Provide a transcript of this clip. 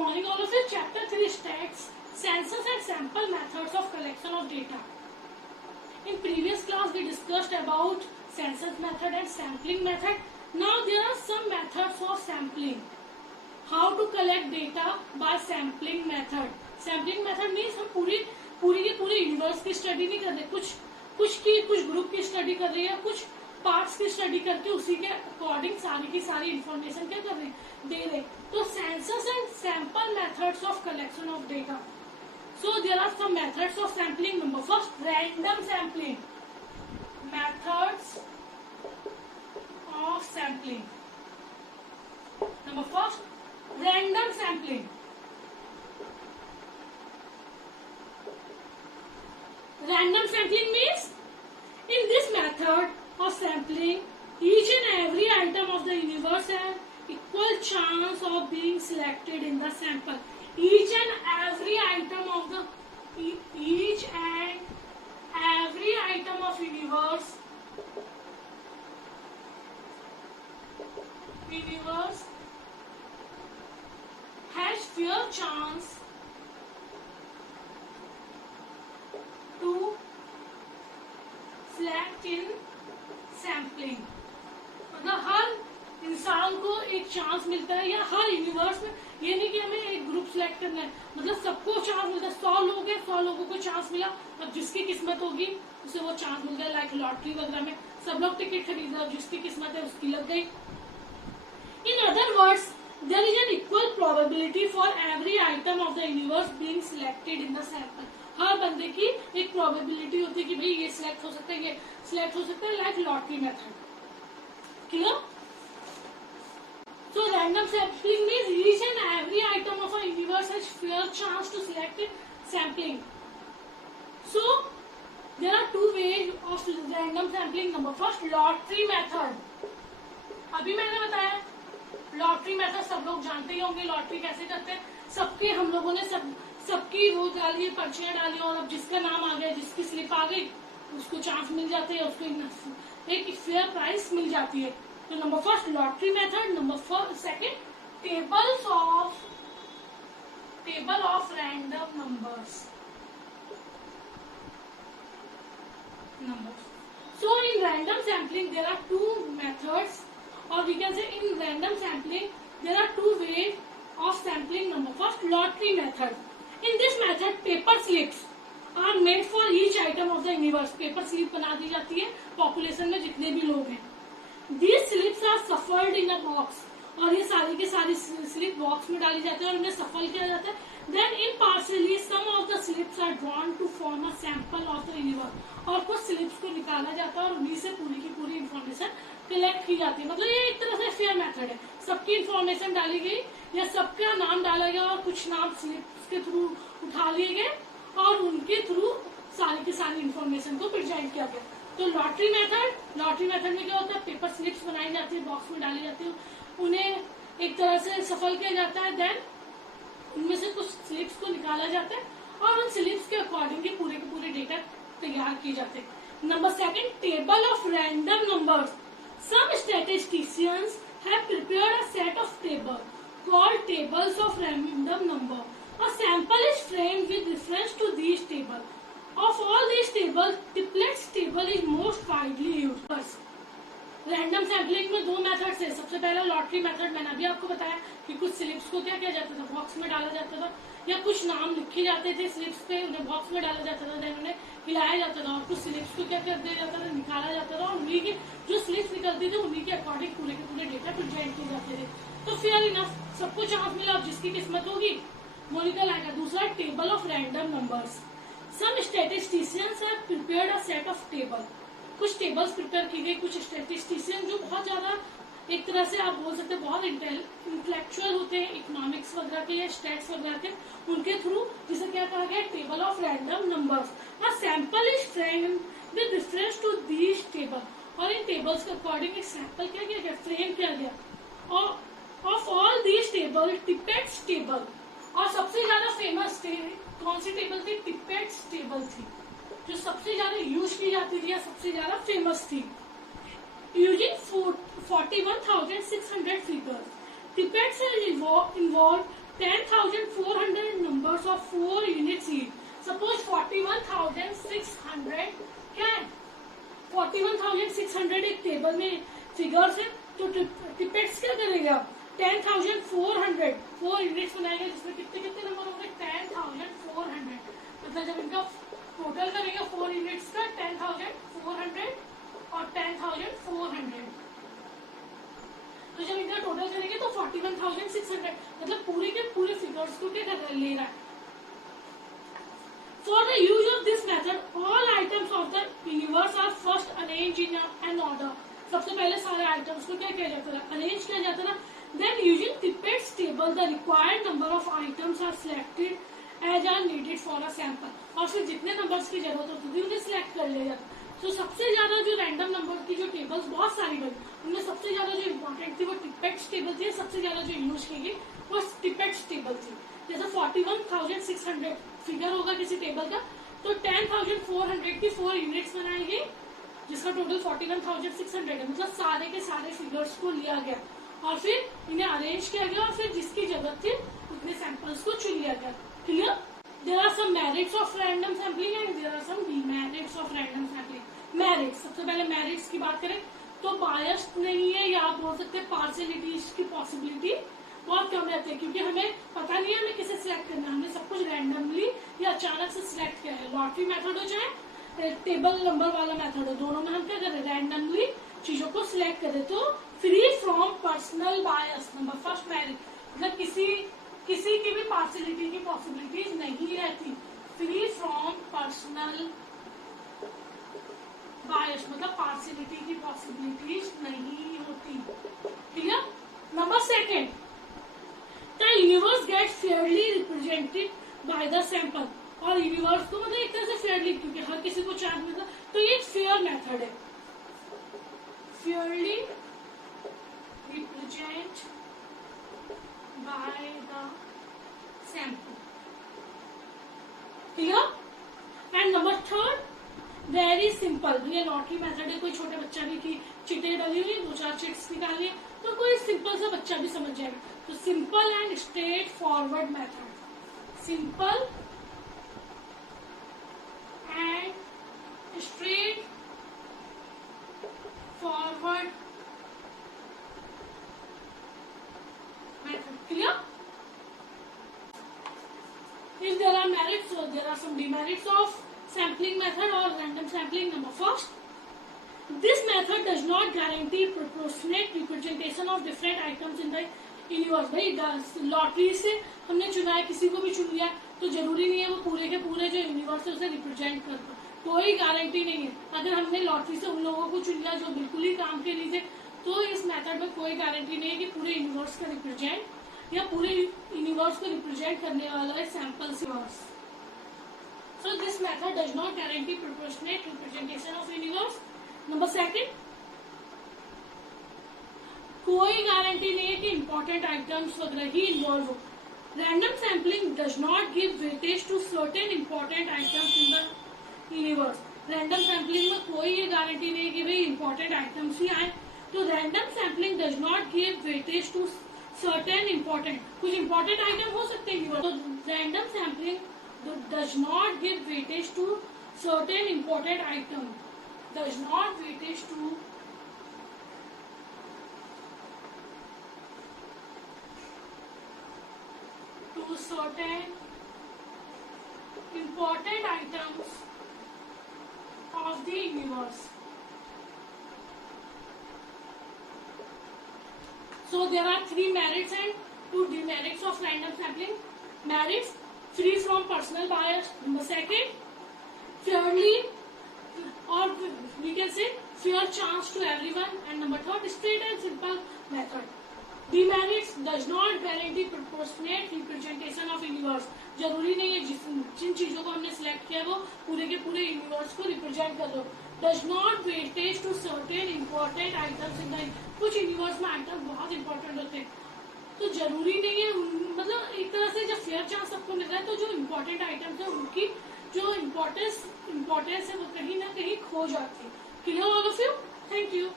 morning all of you. Chapter 3 states census and sample methods of collection of data. In previous class we discussed about census method and sampling method. Now there are some methods of sampling. How to collect data by sampling method. Sampling method means हम पूरी universe की study नहीं कर रहे, कुछ group की study कर रहे हैं, कुछ पार्ट्स की स्टडी करके उसी के अकॉर्डिंग सारी की सारी इंफॉर्मेशन क्या कर रहे हैं, दे रहे. तो census and sample methods of collection of data. So there are some methods of sampling. Number first, random sampling. Methods of sampling. Number first, random sampling. Random sampling means in this method of sampling, each and every item of the universe has equal chance of being selected in the sample. Each and every item of universe has fair chance to select in sampling. मतलब हर इंसान को एक chance मिलता है, या हर universe में. ये नहीं कि हमें एक ग्रुप सिलेक्ट करना है, मतलब सबको चांस मिलता है. 100 लोग हैं, 100 लोगों को चांस मिला. अब जिसकी किस्मत होगी उसे वो चांस मिल गया. लाइक लॉटरी वगैरह में सब लोग टिकट खरीद रहे, जिसकी किस्मत है उसकी लग गई. In other words, there is an equal probability for every item of the universe being selected in the sample. हर बंदे की एक प्रोबेबिलिटी होती है कि भाई ये सिलेक्ट हो सकता है, ये सिलेक्ट हो सकता है, like lottery method. Clear? So random sampling means each and every item of a universe has fair chance to select in sampling. So there are two ways of random sampling. Number first, lottery method. अभी मैंने बताया lottery method सब लोग जानते ही होंगे. Lottery कैसे करते हैं, सबके हम लोगों ने सबकी वो डाली, पर्चियां डाली, और अब जिसका नाम आ गया, जिसकी स्लिप आ गई, उसको चांस मिल जाते हैं, उसको एक फेयर प्राइस मिल जाती है. तो number first lottery method. Number second, table of random numbers. So in random sampling there are two methods, or we can say in random sampling there are two ways of sampling. Number first, lottery method. In this method paper slips are made for each item of the universe. Paper slip बना दी जाती है population में जितने भी लोग हैं. These slips are shuffled in a box. और ये सारी के सारी स्लिप बॉक्स में डाली जाती है और उन्हें सफल किया जाता है. Then impartially some of the slips are drawn to form a sample of the universe. और कुछ स्लिप्स को निकाला जाता है और उन्हीं से पूरी की पूरी इंफॉर्मेशन कलेक्ट की जाती है. मतलब ये एक तरह से फेयर मेथड है. सबकी इंफॉर्मेशन डाली गई या सबका नाम डाला गया और कुछ नाम स्लिप्स के थ्रू उठा लिए गए और उनके थ्रू सारी की सारी इंफॉर्मेशन को प्रेजेंट किया गया. तो लॉटरी मेथड में क्या होता है, पेपर स्लिप्स बनाई जाती है, बॉक्स में डाली जाती है, उन्हें एक तरह से सफल किया जाता है. देन उनमें से कुछ स्लिप्स को निकाला जाता है और उन स्लिप्स के अकॉर्डिंग के पूरे डेटा तैयार किए जाते हैं. Number second, table of random numbers. Some statisticians have prepared a set of tables called tables of random number. A sample is framed with reference to these tables. Of all these tables, Tiplett's table is most widely used. Random sampling में दो methods है. सबसे पहला lottery method. मैंने अभी आपको बताया कि कुछ स्लिप्स को क्या किया जाता था, बॉक्स में डाला जाता था, या कुछ नाम लिखे जाते थे स्लिप्स पे, उन्हें बॉक्स में डाला जाता था, देन उन्हें हिलाया जाता था और कुछ स्लिप्स को क्या कर दिया जाता था, निकाला जाता था और उन्हीं की जो स्लिप्स निकलती थी उन्हीं के अकॉर्डिंग पूरे के पूरे डेटा प्रेजेंट किए जाते थे. तो फेयर इनफ, सबको चांस मिला, और जिसकी किस्मत होगी वो निकल आएगा. दूसरा, table of random numbers. Some statisticians have prepared a set of table. कुछ टेबल्स प्रिपेयर की गई. कुछ स्टैटिस्टिशियन जो बहुत ज्यादा एक तरह से आप बोल सकते हैं बहुत इंटेलेक्चुअल होते हैं, इकोनॉमिक्स वगैरह के या स्टैट्स वगैरह के, उनके थ्रू जिसे क्या कहा गया, table of random numbers. A sample is framed with reference to these table. और इन टेबल्स के अकॉर्डिंग एक सैंपल क्या किया गया, फ्रेम किया गया. और of all these table, Tippett's table. और सबसे ज्यादा फेमस कौन सी टेबल थी, टिपेट्स टेबल थी, जो सबसे ज्यादा यूज की जाती थी या सबसे ज्यादा फेमस थी. Using 41,600 figures, Tipett's has involved 10,400 numbers of 4 units each. Suppose 41,600 क्या है, 41,600 एक टेबल में फिगर्स है, तो टिपेट्स क्या करेगा, 10,400 4 यूनिट्स बनाएगा, जिसमें कितने कितने नंबर होंगे, 10,400. मतलब जब इनका टोटल करेगा 4 यूनिट्स का 10,400 और 10,400, तो जब इनका टोटल करेंगे तो 41,600, मतलब पूरे के पूरे फिगर्स को क्या कर ले रहा है. For the use of this method, all items of the universe are first arranged in an order. सबसे पहले सारे आइटम्स को क्या किया जाता था, अरेंज किया जाता था. Then using Tippett's table, the required number of items are selected as are needed for a sample. और फिर जितने नंबर्स की जरूरत होती थी उन्हें सिलेक्ट कर लिया जाता. तो सबसे ज्यादा जो रैंडम नंबर की जो टेबल्स बहुत सारी बनी, उनमें सबसे ज्यादा जो इम्पोर्टेंट थी वो टिपेट्स टेबल थी. सबसे ज्यादा जो यूज की गई वो टिपेट्स टेबल थी. जैसे 41,600 फिगर होगा किसी टेबल का, तो 10,400 की 4 यूनिट्स बनाई गई, जिसका टोटल 41,600 है. मतलब सारे के सारे फिगर्स को लिया गया और फिर इन्हें अरेंज किया गया और फिर जिसकी जरूरत थी उतने सैंपल्स को चुन लिया गया. Clear? There are some merits of random sampling and there are some demerits of random sampling. Merits, सबसे पहले मेरिट्स की बात करें तो बायस्ड नहीं है, या आप बोल सकते हैं पार्शियलिटीज की पॉसिबिलिटी बहुत कम रहती है, क्योंकि हमें पता नहीं है हमें किसे सिलेक्ट करना है. हमने सब कुछ रैंडमली या अचानक से सिलेक्ट किया है. लॉटरी मेथड हो चाहे टेबल नंबर वाला मेथड हो, दोनों में हम क्या करें, रैंडमली चीजों को सिलेक्ट करें. तो free from personal bias, number first merit, मतलब किसी की भी पार्शियलिटी की पॉसिबिलिटीज नहीं रहती. फ्री फ्रॉम पर्सनल बायस मतलब पार्शियलिटी की पॉसिबिलिटीज नहीं होती. Clear? Number second, the universe gets fairly represented by the sample. और यूनिवर्स को मतलब एक तरह से फेयरली, क्योंकि हर किसी को चांस मिलता, तो ये फेयर मेथड है. Fairlie represent by the sample. Clear? And number third, very simple. ये लॉटरी मेथड है, कोई छोटे बच्चा भी की चिटे डाली हुई 2-4 चिट्स निकालिए तो कोई सिंपल सा बच्चा भी समझ जाएगा. तो simple and straight forward method, simple and straight forward method. Clear? If there are merits, so there are some demerits of sampling method or random sampling. Number first, this method does not guarantee proportionate representation of different items in the universe. भाई lottery से हमने चुना है, किसी को भी चुन लिया, तो जरूरी नहीं है वो पूरे के पूरे जो यूनिवर्स है उसे रिप्रेजेंट कर पाए. कोई गारंटी नहीं है. अगर हमने लॉटरी से उन लोगों को चुन लिया जो बिल्कुल ही काम के लिए थे, तो इस मेथड में कोई गारंटी नहीं है कि पूरे यूनिवर्स का रिप्रेजेंट या पूरे यूनिवर्स को रिप्रेजेंट करने वाला है sample universe. So this method does not guarantee proportionate representation of universe. Number second, कोई गारंटी नहीं है कि इंपॉर्टेंट आइटम्स वगैरह ही इन्वॉल्व हो. Random sampling does not give weightage to certain important items in the universe. Random sampling में कोई ये गारंटी नहीं है कि भाई इंपॉर्टेंट आइटम्स ही आए. तो random sampling does not give weightage to certain important, कुछ इंपॉर्टेंट आइटम हो सकते हैं. तो random sampling does not give weightage to certain important item, does not weightage to certain important items of the universe. So there are 3 merits and 2 demerits of random sampling. Merits: free from personal bias. Number second, fairly, or we can say fair chance to everyone. And number third, straight and simple method. Demerits: does not guarantee proportionate representation of universe. जरूरी नहीं है जिन चीजों को हमने select किया वो पूरे के पूरे यूनिवर्स को रिप्रेजेंट कर दो. Does not weightage to certain important items in the, कुछ यूनिवर्स में आइटम बहुत इंपॉर्टेंट होते हैं, तो जरूरी नहीं है. मतलब एक तरह से जब फेयर चांस सबको मिल रहा है तो जो इम्पोर्टेंट आइटम्स है उनकी जो इम्पोर्टेंस है वो कहीं ना कहीं खो जाती है. Clear all of you? Thank you.